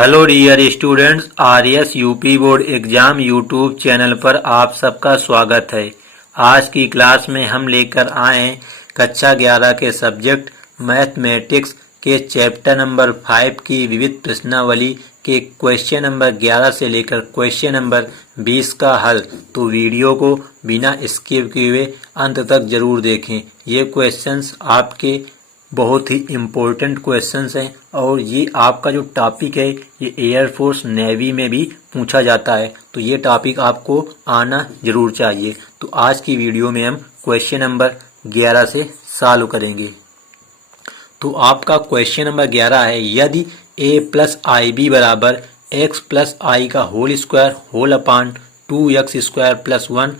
Hello dear students, RS UP board exam YouTube channel पर आप सबका स्वागत है। आज की क्लास में हम लेकर आए हैं कक्षा 11 के सब्जेक्ट मैथमेटिक्स के चैप्टर नंबर 5 की विविध प्रश्नावली के क्वेश्चन नंबर 11 से लेकर क्वेश्चन नंबर 20 का हल। तो वीडियो को बिना स्किप किए हुए अंत तक जरूर देखें। ये क्वेश्चंस आपके बहुत ही इम्पोर्टेंट क्वेश्चंस हैं और ये आपका जो टॉपिक है ये एयरफोर्स नेवी में भी पूछा जाता है, तो ये टॉपिक आपको आना ज़रूर चाहिए। तो आज की वीडियो में हम क्वेश्चन नंबर 11 से सॉल्व करेंगे। तो आपका क्वेश्चन नंबर 11 है, यदि a प्लस आई बी बराबर एक्स प्लस आई का whole square whole upon 2x square plus 1,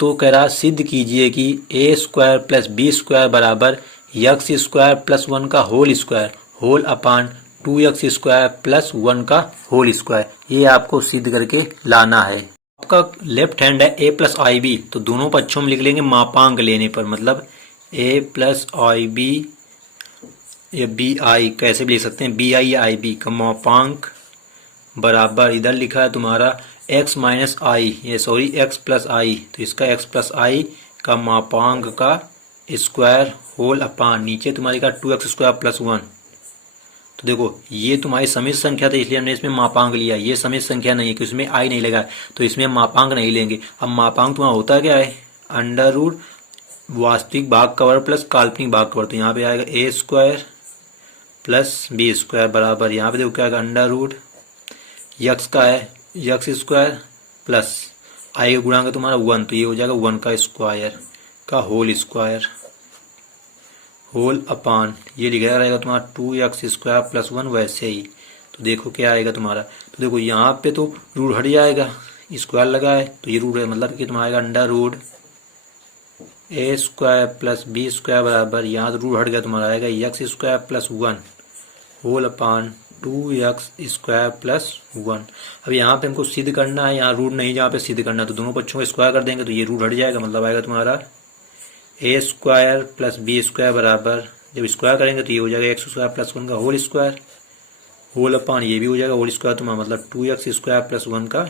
तो कह रहा सिद्ध कीजिए कि a square plus B square बराबर एक्स स्क्वायर प्लस 1 का whole square whole upon 2x square plus 1 का होल स्क्वायर। ये आपको सिद्ध करके लाना है। आपका लेफ्ट हैंड है a प्लस आई बी, तो दोनों पक्षों में लिख लेंगे मापांक लेने पर, मतलब a प्लस आई बी या बी आई कैसे भी लिख सकते हैं, बी आई या आई बी का मापांक बराबर इधर लिखा है तुम्हारा x माइनस आई, ये सॉरी x प्लस आई, तो इसका x प्लस आई का मापांक का स्क्वायर होल अपान नीचे तुम्हारी का 2x स्क्वायर प्लस 1। तो देखो ये तुम्हारी समित संख्या था इसलिए हमने इसमें मापांक लिया, ये समित संख्या नहीं है क्योंकि इसमें आई नहीं लगा है, तो इसमें मापांक नहीं लेंगे। अब मापांक तुम्हारा होता क्या है, अंडर रूट वास्तविक भाग का वर्ग प्लस काल्पनिक भाग का वर्ग। तो यहाँ पे आएगा ए स्क्वायर प्लस बी स्क्वायर बराबर, यहाँ पे देखो क्या आएगा अंडर रूट यक्स का है यक्स स्क्वायर प्लस आई का गुणांक तुम्हारा 1, तो ये हो जाएगा 1 का स्क्वायर का होल स्क्वायर होल अपान ये लिखा रहेगा तुम्हारा 2x स्क्वायर प्लस 1 वैसे ही। तो देखो क्या आएगा तुम्हारा, तो देखो यहाँ पे तो रूट हट जाएगा, स्क्वायर लगा है तो ये रूट है, मतलब कि तुम्हारा under root A square plus B square बराबर, यहाँ तो रूट हट गया तुम्हारा आएगा X square plus 1 whole upon 2x square plus 1। अब यहाँ पे हमको सिद्ध करना है, यहाँ रूट नहीं जहाँ पे सिद्ध करना है, तो दोनों पक्षों को स्क्वायर कर देंगे तो ये रूट हट जाएगा, मतलब आएगा तुम्हारा a square plus B square बराबर, जब स्क्वायर करेंगे तो ये हो जाएगा एक्स स्क्वायर प्लस 1 का होल स्क्वायर होल अपान ये भी हो जाएगा होल स्क्वायर तुम्हारा, मतलब 2x स्क्वायर प्लस 1 का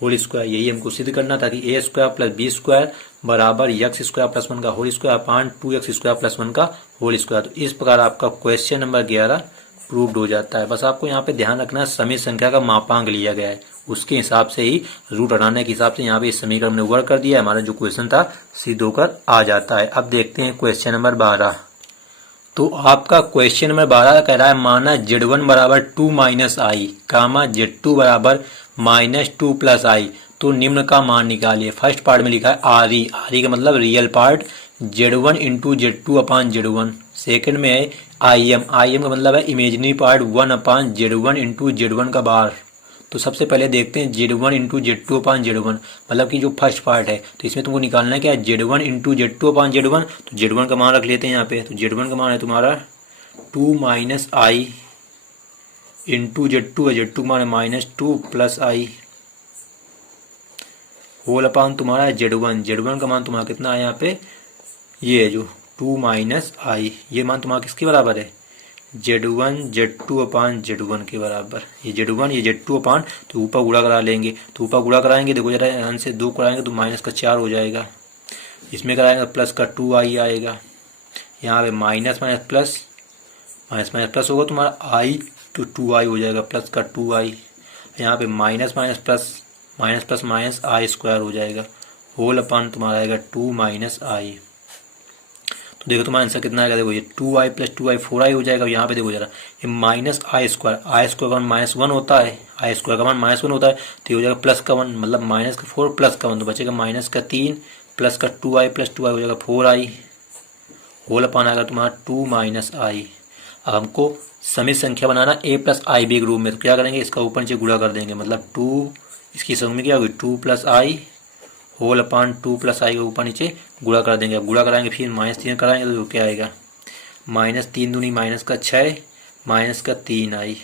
होल स्क्वायर। यही हमको सिद्ध करना था कि A square plus B square बराबर एक्स स्क्वायर प्लस 1 का whole square upon 2x square plus 1 का होल स्क्वायर। तो इस प्रकार आपका क्वेश्चन नंबर 11 प्रूव्ड हो जाता है। बस आपको यहाँ पे ध्यान रखना है समित संख्या का मापांक लिया गया है, उसके हिसाब से ही रूट हटाने के हिसाब से यहाँ पे इस समीकरण में वर्क कर दिया है, हमारा जो क्वेश्चन था सिद्ध होकर आ जाता है। अब देखते हैं क्वेश्चन नंबर 12। तो आपका क्वेश्चन नंबर 12 कह रहा है, माना Z1 बराबर 2 माइनस आई कामा Z2 बराबर माइनस 2 प्लस आई, तो निम्न का मान निकालिए। फर्स्ट पार्ट में लिखा है आर ई का मतलब real part Z1 into Z2 अपान Z1। सेकेंड में है आई एम का मतलब है इमेजिनरी पार्ट 1 अपान Z1 इंटू Z1 का बार। तो सबसे पहले देखते हैं Z1 इंटू Z2 अपान Z1, मतलब कि जो फर्स्ट पार्ट है, तो इसमें तुमको निकालना है क्या Z1 इंटू Z2 अपान Z1। तो Z1 का मान रख लेते हैं यहाँ पे, तो Z1 का मान है तुम्हारा 2 माइनस आई इंटू Z2 है, Z2 का मान है माइनस 2 प्लस आई होल अपान तुम्हारा है Z1 का मान तुम्हारा कितना है यहाँ पे, ये है जो 2 माइनस आई, ये मान तुम्हारा किसके बराबर है Z1 Z2 अपान Z1 के बराबर। ये Z1 ये Z2 अपान, तो ऊपर गुणा करा लेंगे, तो ऊपर गुणा कराएंगे देखो जरा यहाँ से 2 कराएंगे तो माइनस का 4 हो जाएगा, इसमें कराएंगे प्लस का 2i आएगा, यहाँ पे minus minus plus minus minus plus होगा तुम्हारा आई तो 2i हो जाएगा प्लस का 2i, यहाँ पे माइनस माइनस प्लस माइनस आई स्क्वायर हो जाएगा होल अपान तुम्हारा आएगा 2 माइनस आई। तो देखो तुम्हारा आंसर कितना आएगा, देखो ये 2i प्लस 2i 4i हो जाएगा। यहाँ पे देखो जरा ये माइनस आई स्क्वायर का मान माइनस 1 होता है, आई स्क्वायर का मान माइनस 1 होता है, तो ये हो जाएगा प्लस का 1, मतलब माइनस का 4 प्लस का 1, तो बचेगा माइनस का 3 प्लस का 2i प्लस 2i हो जाएगा 4i होल अपान आएगा तुम्हारा 2 माइनस आई। अब हमको समित संख्या बनाना a प्लस आई बी के रूप में, तो क्या करेंगे इसका ऊपर नीचे गुणा कर देंगे, मतलब 2 इसकी संग में क्या होगी 2 प्लस आई होल अपान 2 प्लस आई के ऊपर नीचे गुणा कर देंगे। अब गुणा कराएंगे फिर माइनस 3 कराएंगे तो क्या आएगा माइनस 3 दूनी माइनस का 6 माइनस का 3 आई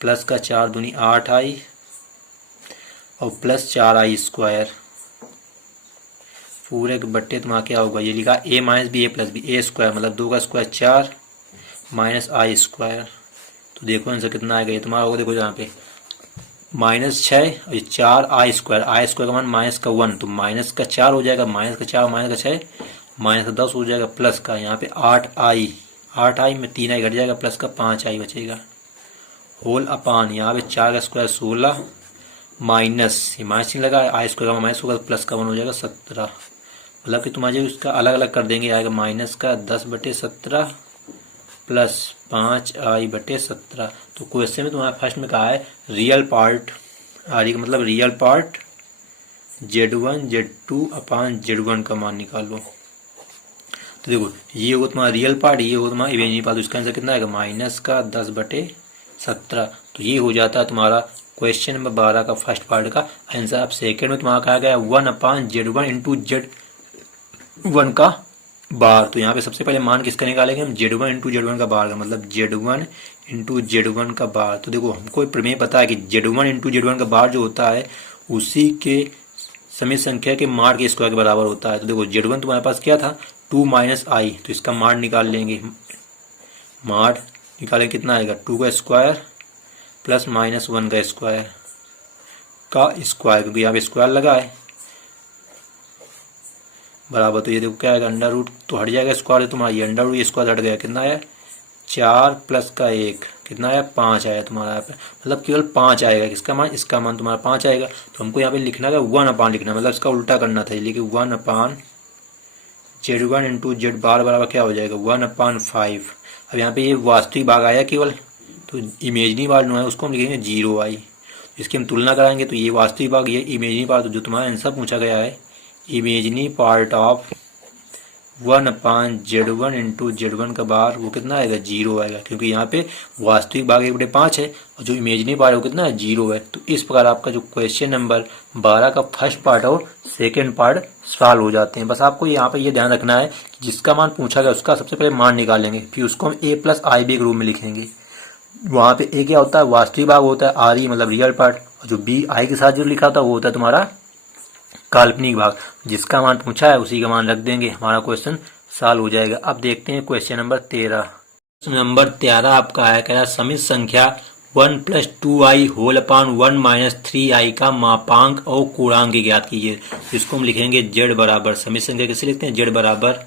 प्लस का 4 दूनी 8 आई और प्लस 4 आई स्क्वायर पूरे के बट्टे तुम्हारा क्या होगा, ये लिखा a minus B A plus B A square, मतलब 2 का स्क्वायर 4 माइनस आई स्क्वायर, तो देखो आंसर कितना आएगा, ये तुम्हारा होगा, देखो यहाँ पे -6 और 4 आई स्क्वायर का मान माइनस का 1, तो माइनस का 4 हो जाएगा, माइनस का 4 माइनस का 6 माइनस का 10 हो जाएगा, प्लस का यहाँ पे 8 आई में 3 आई घट जाएगा, प्लस का 5 आई बचेगा, होल अपान यहाँ पे 4 का स्क्वायर 16 माइनस, ये माइनस नहीं लगा, आई स्क्वायर का माइनस होगा, प्लस का 1 हो जाएगा 17। मतलब कि तुम्हारे उसका अलग अलग कर देंगे, आएगा माइनस का 10/17 प्लस 5i/17। तो क्वेश्चन में तुम्हारा फर्स्ट में कहा है रियल पार्ट का मतलब रियल पार्ट Z1 Z2 अपान Z1 का मान निकालो। तो देखो ये होगा तुम्हारा रियल पार्ट, ये होगा तुम्हारा इमेजिनरी पार्ट, तो इसका आंसर कितना आएगा माइनस का 10/17। तो ये हो जाता है तुम्हारा क्वेश्चन नंबर 12 का फर्स्ट पार्ट का आंसर। अब सेकेंड में तुम्हारा कहा गया 1/Z1 इंटू Z1 का बार। तो यहाँ पे सबसे पहले मान किसका निकालेंगे हम, Z1 इंटू Z1 का बार का, मतलब Z1 इंटू Z1 का बार। तो देखो हमको प्रमेय पता है कि Z1 इंटू Z1 का बार जो होता है उसी के समित संख्या के मार के स्क्वायर के बराबर होता है। तो देखो Z1 तुम्हारे पास क्या था 2 माइनस आई, तो इसका मार निकाल लेंगे, मार निकालेंगे कितना आएगा 2 का स्क्वायर प्लस -1 का स्क्वायर क्योंकि यहाँ पे स्क्वायर लगा है बराबर। तो ये देखो क्या आएगा अंडर रूट, तो हट जाएगा स्क्वायर, तुम्हारा ये अंडर रूट ये स्क्वायर हट गया, कितना आया 4 प्लस का 1 कितना आया 5 आया तुम्हारा यहाँ पे, मतलब केवल 5 आएगा, किसका मान, इसका मान तुम्हारा 5 आएगा। तो हमको यहाँ पे लिखना है 1/, लिखना मतलब इसका उल्टा करना था, लेकिन 1/Z1 इंटू Z बार बराबर क्या हो जाएगा 1/5। अब यहाँ पे ये वास्तविक भाग आया केवल, तो इमेजनी भाग जो है उसको हम लिखेंगे 0i। इसकी हम तुलना कराएंगे, तो ये वास्तविक भाग ये इमेजनी भाग, तो जो तुम्हारा आंसर पूछा गया है इमेजनी part of 1/Z1 into Z1 का बार वो कितना आएगा 0 आएगा, क्योंकि यहाँ पे वास्तविक भाग 1/5 है और जो इमेजनी पार्ट है वो कितना है 0 है। तो इस प्रकार आपका जो क्वेश्चन नंबर 12 का फर्स्ट पार्ट और सेकेंड पार्ट सॉल्व हो जाते हैं। बस आपको यहाँ पे ये ध्यान रखना है कि जिसका मान पूछा गया उसका सबसे पहले मान निकालेंगे, फिर उसको हम a प्लस आई बी के रूप में लिखेंगे। वहाँ पे a क्या होता है वास्तविक भाग होता है, आर ई मतलब रियल पार्ट, और जो b आई के साथ जो लिखा होता है वो होता है तुम्हारा काल्पनिक भाग। जिसका मान पूछा है उसी का मान रख देंगे, हमारा क्वेश्चन सॉल्व हो जाएगा। अब देखते हैं क्वेश्चन नंबर 13। नंबर 13 आपका है, कह रहा समित संख्या 1 + 2i होल अपान 1 - 3i का मापांक और पूर्णांक ज्ञात कीजिए। इसको हम लिखेंगे z बराबर, समित संख्या कैसे लिखते हैं, z बराबर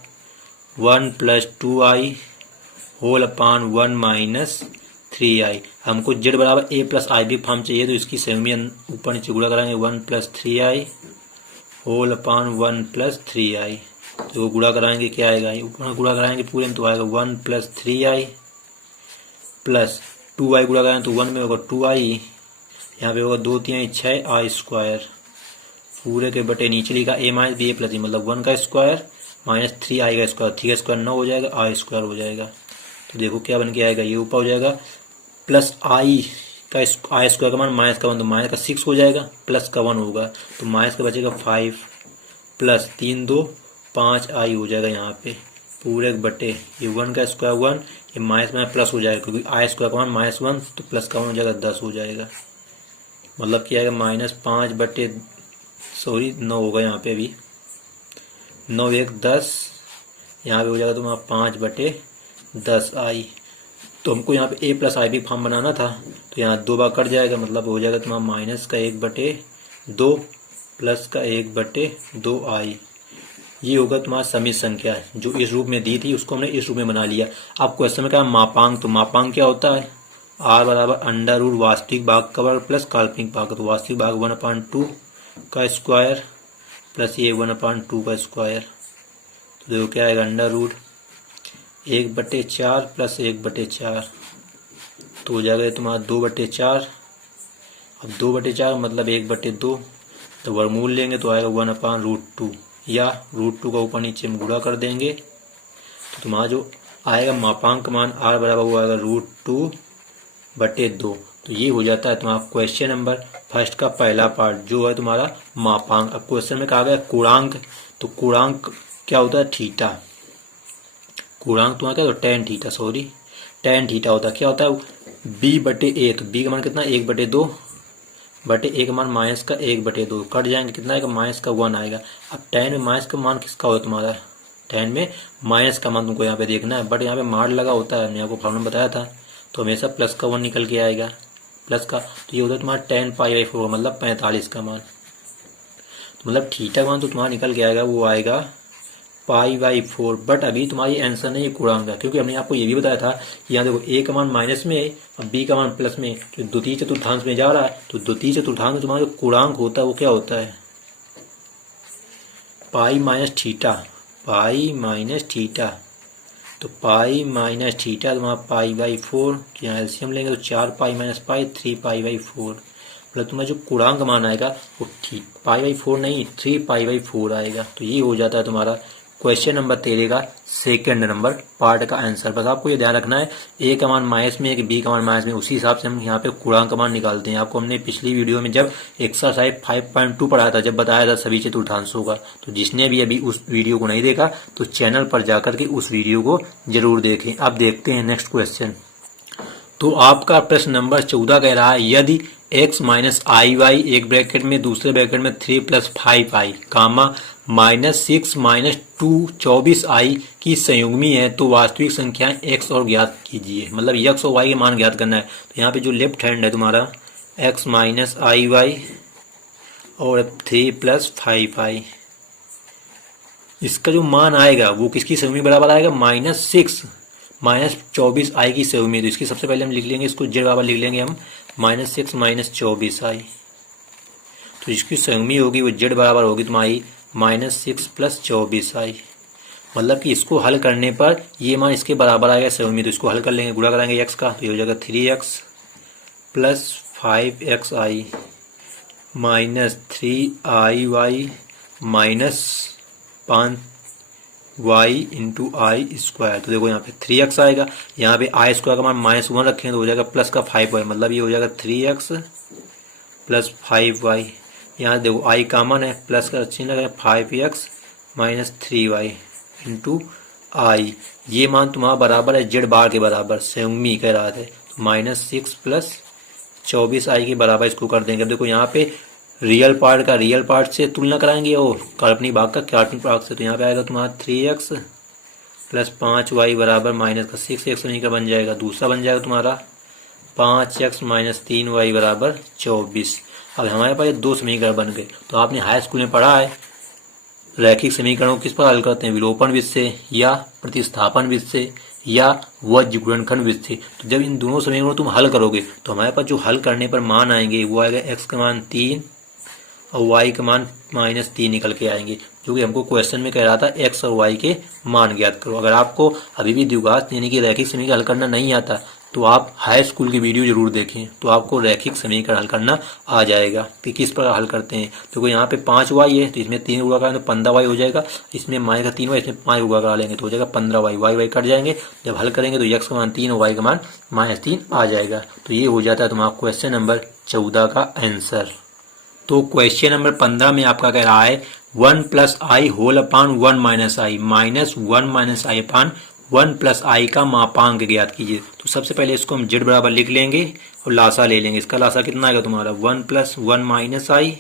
1 + 2i होल अपान 1 - 3i। हमको z बराबर a plus I B form चाहिए, तो इसकी सेमी ऊपर नीचे गुणा कराएंगे 1 + 3i होल अपान 1 + 3i। तो वो गुणा कराएंगे क्या आएगा, ऊपर गुणा कराएंगे पूरे में तो आएगा 1 + 3i प्लस 2i गुणा कराएंगे तो 1 में होगा 2i, यहाँ पे होगा 2 3 6 आई स्क्वायर पूरे के बटे नीचे लिखा a - b a + e मतलब 1 का स्क्वायर - 3i का स्क्वायर, 3 का स्क्वायर 9 हो जाएगा, आई स्क्वायर हो जाएगा। तो देखो क्या बन के आएगा, ये ऊपर हो जाएगा प्लस आई का आई स्क्वायर का मान माइनस का 1 तो माइनस का 6 हो जाएगा, प्लस का 1 होगा तो माइनस का बचेगा 5 प्लस 3 2 5 आई हो जाएगा यहाँ पे पूरे बटे ये 1 का स्क्वायर 1, ये माइनस में प्लस हो जाएगा क्योंकि आई स्क्वायर का मान -1 तो प्लस का 1 हो जाएगा 10 हो जाएगा, मतलब क्या आएगा -9 होगा यहाँ पे अभी 9 1 10, यहाँ पे हो जाएगा तुम्हारा 5/10 आई। तो हमको यहाँ पे a plus I B form बनाना था, तो यहाँ 2 बार कट जाएगा, मतलब हो जाएगा तुम्हारा माइनस का 1/2 प्लस का 1/2 आई। ये होगा तुम्हारा समित संख्या जो इस रूप में दी थी उसको हमने इस रूप में बना लिया। अब क्वेश्चन में क्या मापांक, तो मापांक क्या होता है r बराबर अंडर रूट वास्तविक भाग का वर्ग प्लस काल्पनिक भाग, तो वास्तविक भाग 1/2 का स्क्वायर प्लस ये 1/2 का स्क्वायर। तो देखो क्या आएगा अंडर रूट 1/4 प्लस 1/4 तो हो जाएगा तुम्हारा 2/4। अब 2/4 मतलब 1/2, तो वर्गमूल लेंगे तो आएगा 1/√2 या √2 का ऊपर नीचे में गुणा कर देंगे तो तुम्हारा जो आएगा मापांक मान r बराबर वो आएगा √2/2। तो ये हो जाता है तुम्हारा क्वेश्चन नंबर फर्स्ट का पहला पार्ट जो है तुम्हारा मापांक। अब क्वेश्चन में कहा गया पूर्णांक, तो पूर्णांक क्या होता है थीटा, पूर्णांक तुम्हारा क्या होता है tan थीटा होता है, क्या होता है b/a, तो b का मान कितना 1/2 बटे a का मान माइनस का 1/2 कट जाएंगे कितना आएगा माइनस का 1 आएगा। अब tan में माइनस का मान किसका होता है तुम्हारा, tan में माइनस का मान तुमको यहाँ पे देखना है, बट यहाँ पे मार लगा होता है, मैंने आपको प्रॉब्लम बताया था। तो हमेशा प्लस का 1 निकल के आएगा, प्लस का, तो ये होता है तुम्हारा 10π/4 मतलब 45 का मान। तो मतलब थीटा का मान तो तुम्हारा निकल के आएगा, वो आएगा π/4। बट अभी तुम्हारी आंसर नहीं गुणांक है, क्योंकि हमने आपको ये भी बताया था कि यहाँ देखो ए का मान माइनस में है और बी का मान प्लस में, जो द्वितीय चतुर्थांश में जा रहा है, तो द्वितीय चतुर्थांश में तुम्हारा जो गुणांक होता है वो क्या होता है, pi minus theta, pi minus theta. तो पाई माइनस थीटा तुम्हारा π/4, यहाँ एलसीएम लेंगे तो 4π-π 3π/4, मतलब तुम्हारा जो गुणांक मान आएगा वो π/4 नहीं 3π/4 आएगा। तो ये हो जाता है तुम्हारा क्वेश्चन नंबर 13 का सेकंड नंबर पार्ट का आंसर। बस आपको ये ध्यान रखना है ए का मान माइनस में है कि बी का मान माइनस में, उसी हिसाब से हम यहाँ पे गुणांक का मान निकालते हैं। आपको हमने पिछली वीडियो में जब एक्सरसाइज 5.2 पढ़ाया था, जब बताया था सभी चतुर्थांशों का, तो जिसने भी अभी उस वीडियो को नहीं देखा तो चैनल पर जाकर के उस वीडियो को जरूर देखें। अब देखते हैं नेक्स्ट क्वेश्चन। तो आपका प्रश्न नंबर 14 कह रहा है यदि x माइनस आई वाई एक ब्रैकेट में दूसरे ब्रैकेट में 3 + 5i कामा -6 - 2 24i की संयुग्मी है तो वास्तविक संख्याएं x और ज्ञात कीजिए। मतलब x और y के मान ज्ञात करना है। तो यहाँ पे जो लेफ्ट हैंड है तुम्हारा x माइनस आई वाई और 3 + 5i, इसका जो मान आएगा वो किसकी संयुग्मी बराबर आएगा, -6 - 24i की संयुग्मी। तो इसकी सबसे पहले हम लिख लेंगे, इसको z बराबर लिख लेंगे हम -6 - 24i। तो इसकी संयुग्मी होगी वो z बराबर होगी तुम्हारी -6 + 24i। मतलब कि इसको हल करने पर ये मान इसके बराबर आएगा संयुग्मी। तो इसको हल कर लेंगे, गुणा कराएंगे x का, तो ये हो जाएगा 3x + 5xi -3iy -5y × i²। तो देखो यहाँ पे 3x आएगा, यहाँ पे i² का मान -1 रखेंगे तो हो जाएगा प्लस का 5y, मतलब ये हो जाएगा 3x + 5y। यहाँ देखो i कॉमन है, प्लस का चिन्ह लगा 5x - 3y × i। ये मान तुम्हारा बराबर है z बार के बराबर, संयुग्मी कह रहा था। तो -6 + 24i के बराबर इसको कर देंगे। अब देखो यहाँ पे रियल पार्ट का रियल पार्ट से तुलना कराएंगे और काल्पनिक भाग का काल्पनिक भाग से। तो यहाँ पे आएगा तुम्हारा 3x + 5y बराबर -6x समीकरण बन जाएगा। दूसरा बन जाएगा तुम्हारा 5x - 3y बराबर 24। अब हमारे पास ये दो समीकरण बन गए। तो आपने हाई स्कूल में पढ़ा है रैखिक समीकरणों किस पर हल करते हैं, विलोपन विधि से या प्रतिस्थापन विधि से या वज्र गुणनखंड विधि से। तो जब इन दोनों समीकरणों तुम हल करोगे तो हमारे पास जो हल करने पर मान आएंगे वो आएगा x का मान 3 और y का मान -3 निकल के आएंगे, जो कि हमको क्वेश्चन में कह रहा था x और y के मान ज्ञात करो। अगर आपको अभी भी द्विघात यानी कि रैखिक समीकरण हल करना नहीं आता तो आप हाई स्कूल की वीडियो जरूर देखें, तो आपको रैखिक समीकरण हल करना आ जाएगा कि किस प्रकार हल करते हैं। तो यहाँ पे 5y है तो इसमें 3 गुणा करें तो 15y हो जाएगा, इसमें -3y इसमें 5 गुणा करा लेंगे तो हो जाएगा 15y, y कट जाएंगे। जब हल करेंगे तो x का मान 3 और y का मान -3 आ जाएगा। तो ये हो जाता है तुम्हारा क्वेश्चन नंबर 14 का आंसर। तो क्वेश्चन नंबर 15 में आपका कह रहा है 1 + i whole upon 1 - i -1 - i upon 1 + i का मापांक ज्ञात कीजिए। तो सबसे पहले इसको हम z बराबर लिख लेंगे और लासा ले लेंगे। इसका लासा कितना आएगा तुम्हारा 1 + 1 - i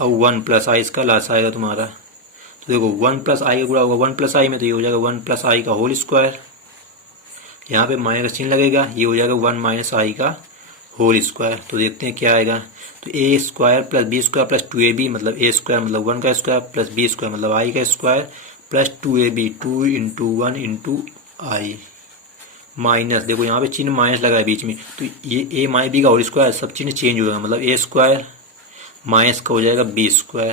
और 1 + i इसका लासा आएगा तुम्हारा। तो देखो 1 + i का गुणा होगा 1 + i में, तो ये हो जाएगा 1 + i का होल स्क्वायर। यहाँ पे माइनस का चिन्ह लगेगा, ये हो जाएगा 1 - i का होल स्क्वायर। तो देखते हैं क्या आएगा। तो a² + b² + 2ab मतलब a² मतलब 1 का स्क्वायर प्लस b² मतलब i का square plus 2ab 2 × 1 × i minus, देखो यहाँ पे चिन्ह माइनस लगा है बीच में, तो ये a - b का होल स्क्वायर सब चिन्ह चेंज हो जाएगा, मतलब a² माइनस का हो जाएगा b²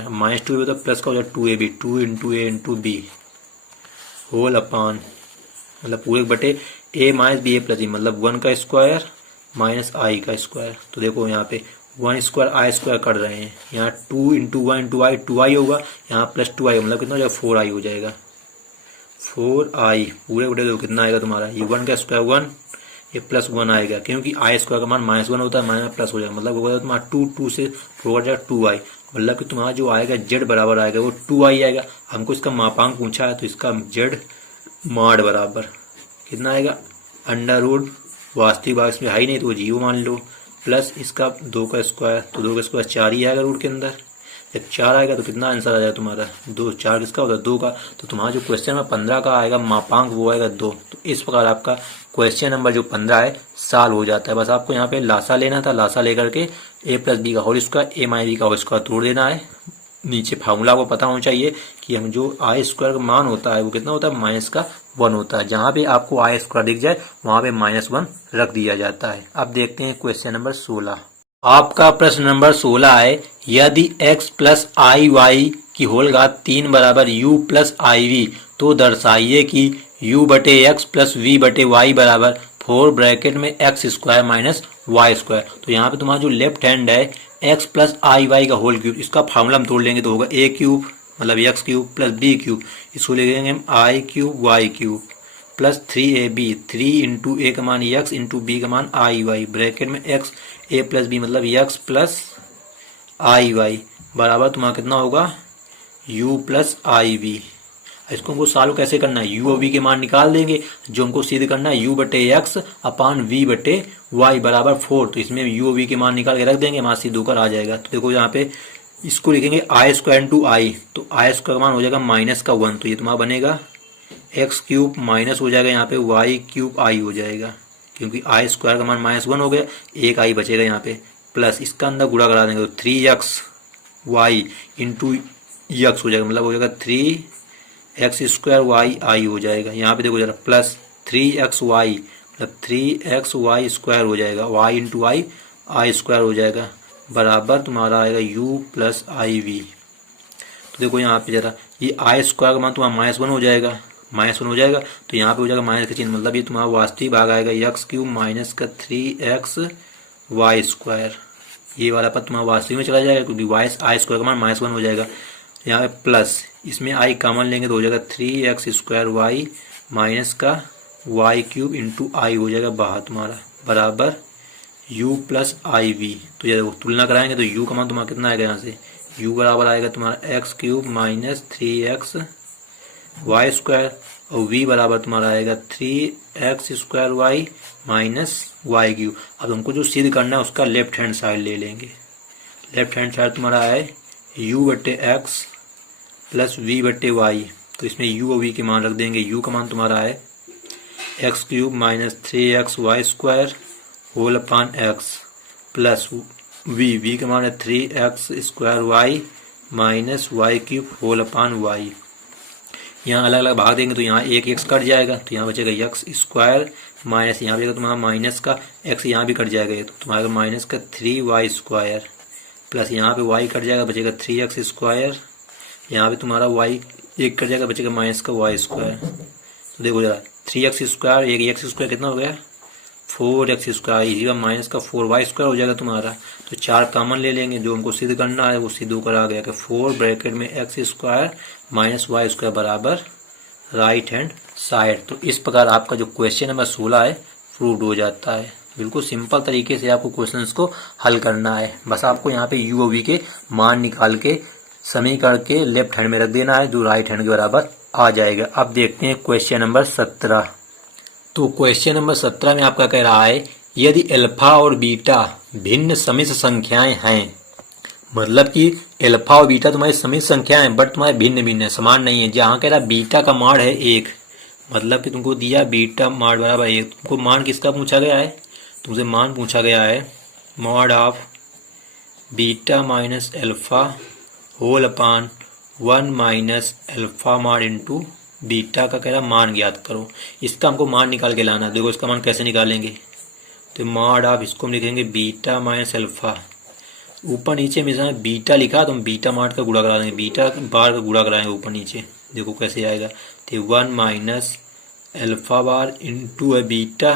-2ab तो प्लस का हो जाएगा 2ab 2 × a × b whole upon मतलब पूरे बटे a - b a + e मतलब 1 का स्क्वायर माइनस i का स्क्वायर। तो देखो यहाँ पे 1² i² कर रहे हैं, यहाँ 2 × 1 × i 2i होगा, यहाँ प्लस 2i मतलब कितना हो जाएगा 4i हो जाएगा 4i पूरे बटे देखो कितना आएगा तुम्हारा, ये 1 का स्क्वायर 1 ये प्लस 1 आएगा, क्योंकि i² का मान -1 होता है माइनस प्लस हो जाएगा, मतलब होगा तुम्हारा 2 से 4 जाएगा 2i, मतलब कि तुम्हारा जो आएगा z बराबर आएगा वो 2i आएगा। हमको इसका मापांक पूछा है तो इसका z mod बराबर कितना आएगा √ वास्तविक भाग इसमें है ही नहीं तो 0 मान लो, प्लस इसका 2 का स्क्वायर, तो 2 का स्क्वायर 4 ही आएगा रूट के अंदर, जब 4 आएगा तो कितना आंसर आ जाएगा तुम्हारा 2, 4 किसका होगा 2 का। तो तुम्हारा जो क्वेश्चन नंबर 15 का आएगा मापांक वो आएगा 2। तो इस प्रकार आपका क्वेश्चन नंबर जो 15 है सॉल्व हो जाता है। बस आपको यहाँ पे लासा लेना था, लासा लेकर के a प्लस बी का whole square a minus B का होल स्क्वायर तोड़ देना है। नीचे फार्मूला को पता होना चाहिए कि हम जो आई स्क्वायर का मान होता है वो कितना होता है -1 होता है। जहाँ पे आपको आई स्क्वायर दिख जाए वहाँ पे -1 रख दिया जाता है। अब देखते हैं क्वेश्चन नंबर 16। आपका प्रश्न नंबर 16 है, यदि x प्लस आई वाई की होल घात 3 बराबर u प्लस आई वी तो दर्शाइए कि u बटे एक्स प्लस वी बटे वाई बराबर 4 ब्रैकेट में x square minus Y square. तो यहाँ पे तुम्हारा जो लेफ्ट हैंड है x प्लस आई वाई का होल क्यूब, इसका फार्मूला हम तोड़ लेंगे तो होगा a क्यूब मतलब x cube plus b cube, इसको लिखेंगे हम i cube y cube plus 3ab, 3 into a का मान एक्स इंटू बी का मान आई वाई ब्रैकेट में एक्स ए प्लस बी मतलब एक्स प्लस आई वाई बराबर तुम्हारा कितना होगा u प्लस आई वी। इसको हमको सॉल्व कैसे करना है, u और v के मान निकाल देंगे। जो हमको सिद्ध करना है u बटे एक्स अपान v बटे y बराबर 4। तो इसमें u और v के मान निकाल के रख देंगे, हमारा सिद्ध होकर आ जाएगा। तो देखो यहाँ पे इसको लिखेंगे आई स्क्वायर इंटू आई, तो आई स्क्वायर का मान हो जाएगा -1। तो ये तुम्हारा बनेगा एक्स क्यूब माइनस हो जाएगा यहाँ पे वाई क्यूब आई हो जाएगा, क्योंकि आई स्क्वायर का मान -1 हो गया, एक आई बचेगा यहाँ पे, प्लस इसका अंदर गुणा करा देंगे तो 3x वाई इंटू एक्स हो जाएगा, मतलब हो जाएगा 3x स्क्वायर वाई आई हो जाएगा। यहाँ पे देखो जरा प्लस 3x वाई मतलब 3x वाई स्क्वायर हो जाएगा, वाई इंटू आई स्क्वायर हो जाएगा बराबर तुम्हारा आएगा u प्लस आई वी। तो देखो यहाँ पे जरा ये आई स्क्वायर का मान तुम्हारा -1 हो जाएगा, -1 हो जाएगा तो यहाँ पे हो जाएगा माइनस का चिन्ह, मतलब ये तुम्हारा वास्तविक भाग आएगा एक्स क्यूब माइनस का 3x वाई स्क्वायर। ये वाला पद तुम्हारा वास्तविक में चला जाएगा क्योंकि वाई आई स्क्वायर का मान -1 हो जाएगा। यहाँ पे प्लस इसमें आई कॉमन लेंगे तो हो जाएगा 3x स्क्वायर वाई माइनस का वाई क्यूब इंटू आई हो जाएगा बाहर तुम्हारा बराबर u प्लस आई वी। तो ये देखो तुलना कराएंगे तो u का मान तुम्हारा कितना आएगा, यहाँ से u बराबर आएगा तुम्हारा X cube minus 3x Y square और v बराबर तुम्हारा आएगा 3x square Y minus Y cube. अब हमको जो सिद्ध करना है उसका लेफ्ट हैंड साइड ले लेंगे। लेफ्ट हैंड साइड तुम्हारा है u बटे एक्स प्लस v बटे वाई, तो इसमें u और v के मान रख देंगे। u का मान तुम्हारा है X cube minus 3x Y square whole upon X plus v का मान है 3x square Y minus Y cube whole upon Y. यहाँ अलग अलग भाग देंगे तो यहाँ एक x कट जाएगा तो यहाँ बचेगा एक्स स्क्वायर माइनस यहाँ बचेगा तुम्हारा माइनस का x, यहाँ भी कट जाएगा तो तुम्हारा माइनस का 3y स्क्वायर प्लस यहाँ पे y कट जाएगा बचेगा 3x स्क्वायर, यहाँ पे तुम्हारा y एक कट जाएगा बचेगा माइनस का y स्क्वायर। तो देखो जरा 3x स्क्वायर एक x स्क्वायर कितना हो गया 4x स्क्वायर, इसी माइनस का 4y स्क्वायर हो जाएगा तुम्हारा। तो 4 कॉमन ले लेंगे, जो हमको सिद्ध करना है वो सिद्ध होकर आ गया कि 4 ब्रैकेट में x square minus Y square बराबर राइट हैंड साइड। तो इस प्रकार आपका जो क्वेश्चन नंबर 16 है प्रूव्ड हो जाता है। बिल्कुल सिंपल तरीके से आपको क्वेश्चंस को हल करना है। बस आपको यहाँ पे u और v के मान निकाल के समीकरण के लेफ्ट हैंड में रख देना है जो राइट हैंड के बराबर आ जाएगा। अब देखते हैं क्वेश्चन नंबर 17। तो क्वेश्चन नंबर 17 में आपका कह रहा है यदि अल्फा और बीटा भिन्न समिश्र संख्याएं हैं, मतलब कि अल्फा और बीटा तुम्हारी समिश्र संख्याएं हैं बट तुम्हारे भिन्न भिन्न है, समान नहीं है। जहाँ कह रहा बीटा का मान है 1, मतलब कि तुमको दिया बीटा मान बराबर 1, तुमको मान किसका पूछा गया है, तुमसे मान पूछा गया है mod of beta minus alpha whole upon 1 minus alpha mod into beta का कह रहा मान ज्ञात करो। इसका हमको मान निकाल के लाना है। देखो इसका मान कैसे निकालेंगे, तो मॉड ऑफ इसको हम लिखेंगे बीटा माइनस अल्फा, ऊपर नीचे में बीटा लिखा तो हम बीटा मार्ट का गुणा करा देंगे, बीटा बार का गुणा कराएंगे ऊपर नीचे, देखो कैसे आएगा। तो 1 माइनस अल्फा बार इंटू है बीटा,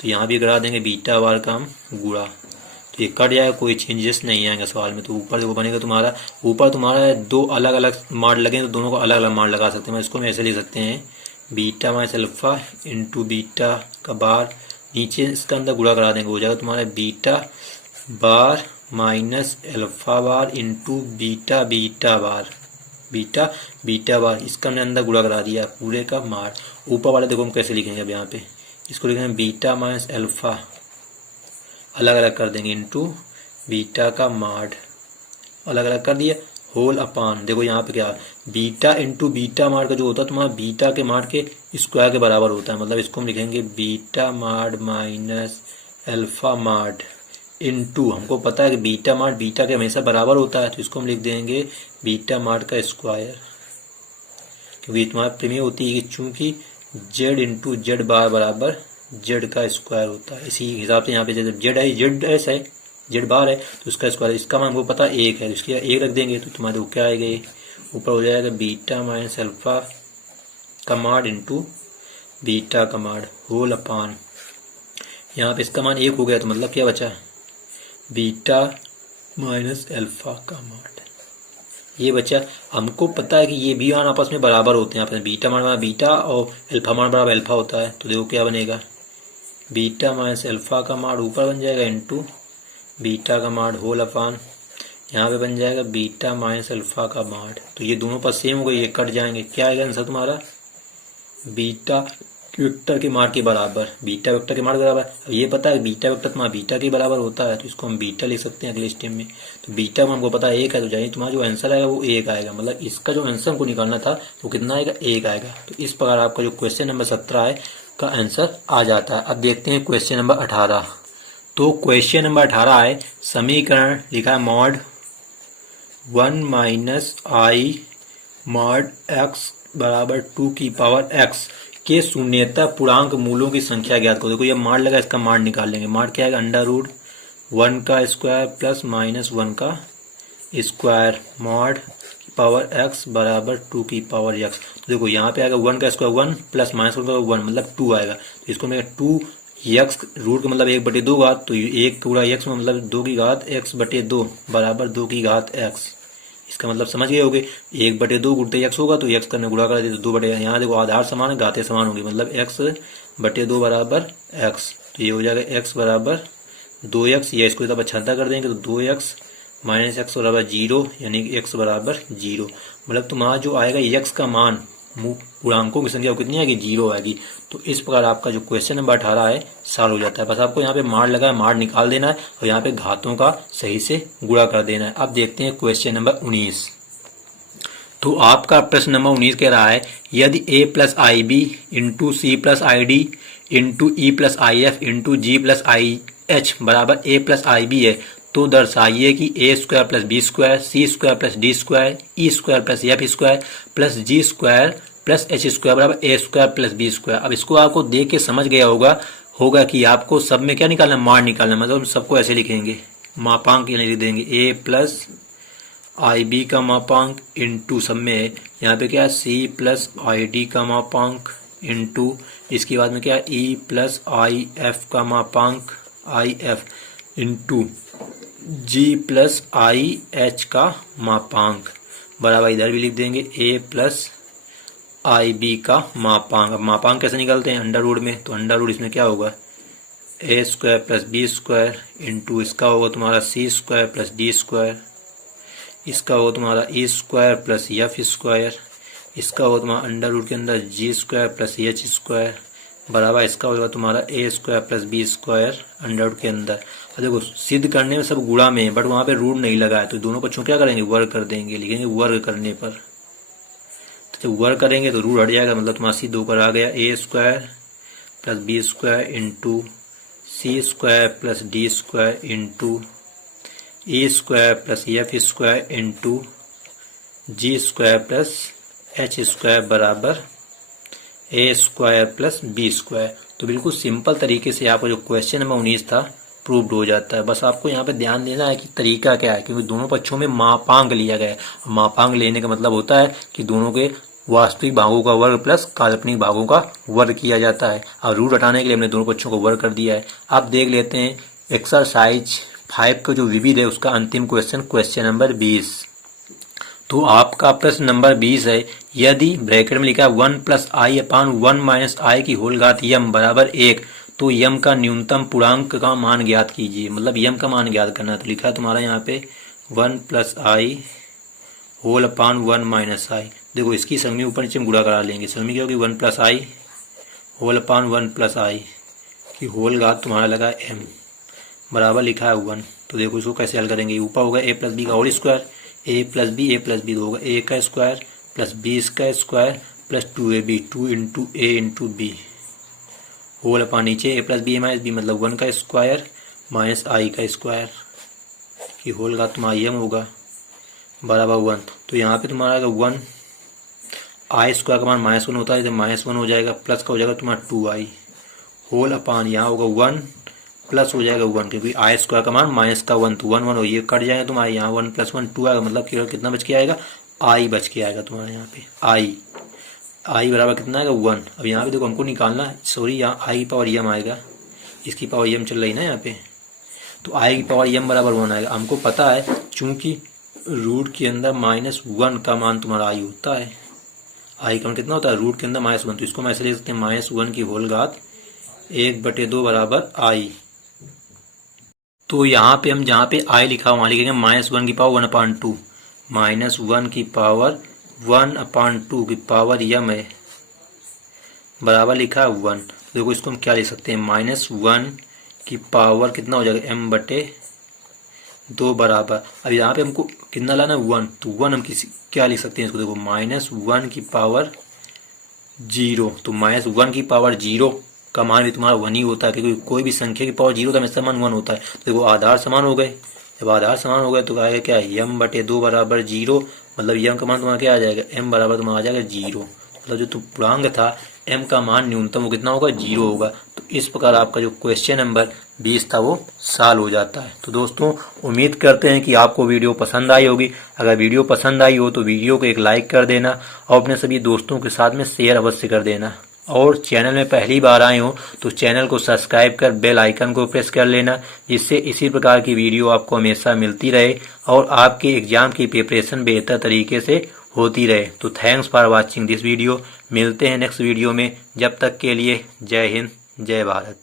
तो यहाँ भी करा देंगे बीटा बार का हम गुणा, तो ये कट जाएगा, कोई चेंजेस नहीं आएंगे सवाल में। तो ऊपर देखो बनेगा तुम्हारा, ऊपर तुम्हारा 2 अलग अलग मार्ट लगे तो दोनों को अलग अलग मार्ट लगा सकते हैं। इसको हम ऐसे लिख सकते हैं beta minus alpha into beta का बार, नीचे इसका अंदर गुणा करा देंगे, हो जाएगा तुम्हारा beta bar minus alpha bar into beta beta bar, beta beta bar, इसका हमने अंदर गुणा करा दिया पूरे का मार। ऊपर वाला देखो हम कैसे लिखेंगे, अब यहाँ पे इसको लिखेंगे बीटा माइनस अल्फा अलग अलग कर देंगे इंटू बीटा का माड, अलग अलग कर दिया होल अपान, देखो यहाँ पे क्या बीटा इंटू बीटा माड का जो होता है तुम्हारा बीटा के माड के स्क्वायर के बराबर होता है। मतलब इसको हम लिखेंगे बीटा माड माइनस अल्फा माड इंटू, हमको पता है कि बीटा माड बीटा के हमेशा बराबर होता है, तो इसको हम लिख देंगे बीटा माड का स्क्वायर, क्योंकि तुम्हारा प्रमेय होती है कि चूंकि जेड इंटू जेड बार बराबर जेड का स्क्वायर होता है। इसी हिसाब से यहाँ पे जब जेड है जेड एस है जेड बार है तो उसका स्क्वायर, इसका मान हमको पता है एक है, तो इसके एक रख देंगे तो तुम्हारे को क्या आएगा, ये ऊपर हो जाएगा बीटा माइनस अल्फा का माड इंटू बीटा का माड होल अपान, यहाँ पे इसका मान एक हो गया तो मतलब क्या बचा, बीटा माइनस अल्फा का माड, ये बचा। हमको पता है कि ये भी मान आपस में बराबर होते हैं, आपस में बीटा मान बराबर बीटा और अल्फा मान बराबर अल्फा होता है, तो देखो क्या बनेगा, बीटा माइनस अल्फा का माड ऊपर बन जाएगा इंटू बीटा का माड होल अपान, यहाँ पे बन जाएगा बीटा माइनस अल्फा का माड, तो ये दोनों पर सेम हो गए, ये कट जाएंगे, क्या आएगा आंसर तुम्हारा, बीटा वेक्टर के माड के बराबर, बीटा वेक्टर के माड के बराबर। अब ये पता है बीटा वेक्टर तुम्हारा बीटा के बराबर होता है, तो इसको हम बीटा लिख सकते हैं अगले स्टेप में, तो बीटा में हमको पता है एक है, तो जाइए तुम्हारा जो आंसर आएगा वो एक आएगा, मतलब इसका जो आंसर हमको निकालना था वो कितना आएगा, एक आएगा। तो इस प्रकार आपका जो क्वेश्चन नंबर 17 है का आंसर आ जाता है। अब देखते हैं क्वेश्चन नंबर 18। तो क्वेश्चन नंबर 18 है, समीकरण लिखा है मॉड 1 माइनस आई मॉड एक्स बराबर 2 की पावर एक्स के शून्यता पूर्णांक मूलों की संख्या ज्ञात करो। देखो ये माड लगा, इसका माड निकाल लेंगे, माड क्या आएगा, अंडर रूट 1 का स्क्वायर प्लस माइनस 1 का स्क्वायर मॉड पावर एक्स बराबर 2 की पावर एक्स। तो देखो यहाँ पे आएगा 1 का स्क्वायर 1 प्लस माइनस 1 का 1 मतलब 2 आएगा, तो इसको मैं 2 एक्स रूट का मतलब 1/2 घात, तो एक पूरा एक्स में मतलब 2 की घात x/2 बराबर 2 की घात एक्स। इसका मतलब समझ गए होगे, 1/2 गुणते एक्स होगा तो एक्स करने गुणा कर देते 2/, यहाँ देखो आधार समान है घातें समान होगी, मतलब x/2 बराबर एक्स, तो ये हो जाएगा x बराबर 2x, या इसको जब छाता कर देंगे तो 2x माइनस एक्स बराबर 0, यानी कि x बराबर 0। मतलब तुम्हारा जो आएगा x का मान पूर्णांकों की संख्या कितनी आएगी, 0 आएगी। तो इस प्रकार आपका जो क्वेश्चन नंबर 18 है सॉल्व हो जाता है। बस आपको यहाँ पे मार लगा है, मार निकाल देना है और यहाँ पे घातों का सही से गुणा कर देना है। अब देखते हैं क्वेश्चन नंबर 19। तो आपका प्रश्न नंबर 19 कह रहा है, यदि a plus I B into C plus I D into E plus I F into G plus I H बराबर a प्लस आई बी है, तो दर्शाइए कि a square plus B square C square plus D square E square plus F square plus G square plus H square बराबर a square plus B square. अब इसको आपको देख के समझ गया होगा कि आपको सब में क्या निकालना, मार निकालना, मतलब हम सबको ऐसे लिखेंगे, मापांक यानी लिख देंगे a प्लस आई बी का मापांक इंटू सब में यहाँ पे क्या c प्लस आई डी का मापांक इंटू इसके बाद में क्या e प्लस आई एफ का मापांक आई F into g plus I H का मापांक बराबर इधर भी लिख देंगे a प्लस आई बी का मापांक। अब मापांक कैसे निकालते हैं, अंडर रूट में, तो अंडर रूट इसमें क्या होगा a square plus B square into इसका होगा तुम्हारा c square plus D square, इसका होगा तुम्हारा e square plus F square, इसका होगा तुम्हारा अंडर रूट के अंदर g square plus H square बराबर इसका होगा तुम्हारा a square plus B square under root के अंदर। अब देखो सिद्ध करने में सब गुणा में है, बट वहाँ पे रूट नहीं लगा है, तो दोनों पक्षों क्या करेंगे, वर्ग कर देंगे, लिखेंगे वर्ग करने पर, तो जब वर्ग करेंगे तो रूट हट जाएगा, मतलब तुम्हारा सिद्ध होकर आ गया a square plus B square into c square plus D square into e square plus F square into g square plus H square बराबर a square plus B square. तो बिल्कुल सिंपल तरीके से आपका जो क्वेश्चन नंबर 19 था proved हो जाता है। बस आपको यहाँ पे ध्यान देना है कि तरीका क्या है, क्योंकि दोनों पक्षों में मापांक लिया गया है। मापांक लेने का मतलब होता है कि दोनों के वास्तविक भागों का वर्ग प्लस काल्पनिक भागों का वर्ग किया जाता है, और रूट हटाने के लिए हमने दोनों पक्षों को वर्ग कर दिया है। अब देख लेते हैं एक्सरसाइज 5 का जो विविध है उसका अंतिम क्वेश्चन नंबर 20। तो आपका प्रश्न नंबर 20 है, यदि ब्रैकेट में लिखा है 1 प्लस आई अपान 1 माइनस आई की होल घात यम बराबर 1, तो यम का न्यूनतम पूर्णांक का मान ज्ञात कीजिए। मतलब यम का मान ज्ञात करना, तो लिखा है तुम्हारा यहाँ पे 1 प्लस आई होल अपान 1 माइनस आई। देखो इसकी संगमी ऊपर नीचे गुणा करा लेंगे, संगमी क्या होगी 1 प्लस आई होल अपान 1 प्लस आई की होल घात तुम्हारा लगा एम बराबर लिखा है 1। तो देखो इसको कैसे हल करेंगे, ऊपर होगा a प्लस बी का होल स्क्वायर ए प्लस बी होगा ए का स्क्वायर प्लस बी का स्क्वायर प्लस 2ab 2 इंटू ए इंटू बी होल अपॉन नीचे ए प्लस बी माइनस बी मतलब 1 का स्क्वायर माइनस आई का स्क्वायर की होल का तुम्हारा यम होगा बराबर 1। तो यहाँ पे तुम्हारा आएगा 1 आई स्क्वायर का मान -1 होता है, जब -1 हो जाएगा प्लस का हो जाएगा तुम्हारा 2i होल अपॉन यहाँ होगा 1 प्लस हो जाएगा 1 क्योंकि आई स्क्वायर का मान -1 तो 1 1 हो ये कट जाएगा तुम्हारे यहाँ 1 + 1 2 आएगा मतलब केवल कितना बच के आएगा आई बच के आएगा तुम्हारे यहाँ पे आई बराबर कितना आएगा 1। अब यहाँ पे देखो हमको निकालना सॉरी यहाँ आई की पावर यम आएगा, इसकी पावर यम चल रही ना यहाँ पे, तो आई की पावर यम बराबर 1 आएगा। हमको पता है चूंकि रूट के अंदर -1 का मान तुम्हारा आई होता है, आई का मान कितना होता है रूट के अंदर -1, तो इसको मैं ऐसे लिख सकते हैं -1 की होल घात 1/2 बराबर आई। तो यहाँ पे हम जहाँ पे आई लिखा वहाँ लिखेंगे -1 की पावर 1/2 -1 की पावर 1/2 की पावर यम है बराबर लिखा है 1। देखो इसको हम क्या लिख सकते हैं -1 की पावर कितना हो जाएगा m/2 बराबर। अब यहाँ पे हमको कितना लाना है 1, तो 1 हम क्या लिख सकते हैं इसको देखो -1 की पावर 0, तो -1 की पावर 0 का मान भी तुम्हारा 1 ही होता है क्योंकि कोई भी संख्या की पावर 0 का हमेशा मान 1 होता है। तो देखो आधार समान हो गए, जब आधार समान हो गए तो आएगा क्या m/2 बराबर 0 मतलब m का मान तुम्हारा क्या आ जाएगा m बराबर तुम्हारा आ जाएगा 0 मतलब जो पूर्णांक था m का मान न्यूनतम वो कितना होगा 0 होगा। तो इस प्रकार आपका जो क्वेश्चन नंबर 20 था वो सॉल्व हो जाता है। तो दोस्तों उम्मीद करते हैं कि आपको वीडियो पसंद आई होगी। अगर वीडियो पसंद आई हो तो वीडियो को एक लाइक कर देना और अपने सभी दोस्तों के साथ में शेयर अवश्य कर देना, और चैनल में पहली बार आए हो तो चैनल को सब्सक्राइब कर बेल आइकन को प्रेस कर लेना, जिससे इसी प्रकार की वीडियो आपको हमेशा मिलती रहे और आपके एग्जाम की प्रिपरेशन बेहतर तरीके से होती रहे। तो thanks for watching this video. मिलते हैं नेक्स्ट वीडियो में, जब तक के लिए जय हिंद जय भारत।